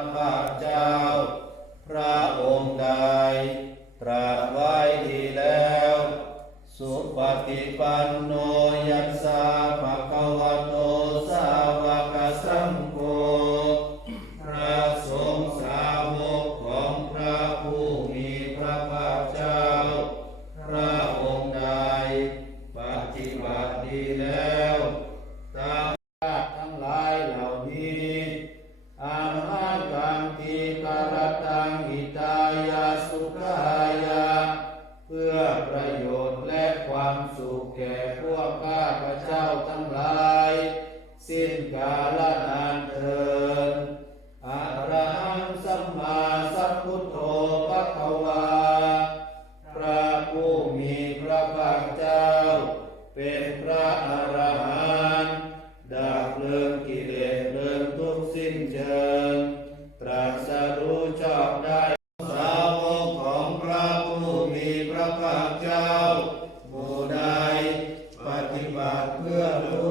ข้าเจ้า พระองค์ใดตรัสไว้ดีแล้ว สุปฏิปันโนยัสสะภะคะวะโตสาวกสังโฆพระสงฆ์สาวกของพระผู้มีพระภาคเจ้า พระองค์ใดปฏิบัติดีแล้วตาม งกังติการตังอิตายาสุขายา เพื่อประโยชน์และความสุขแก่พวกข้าพระเจ้าทั้งหลาย สิ้นกาลนานเทินอะระหังสัมมาสัมพุทโธภะคะวา พระผู้มีพระภาคเจ้าเป็น รู้ชอบได้สาวกของพระผู้มีพระภาคเจ้าผู้ใดปฏิบัติเพื่อรู้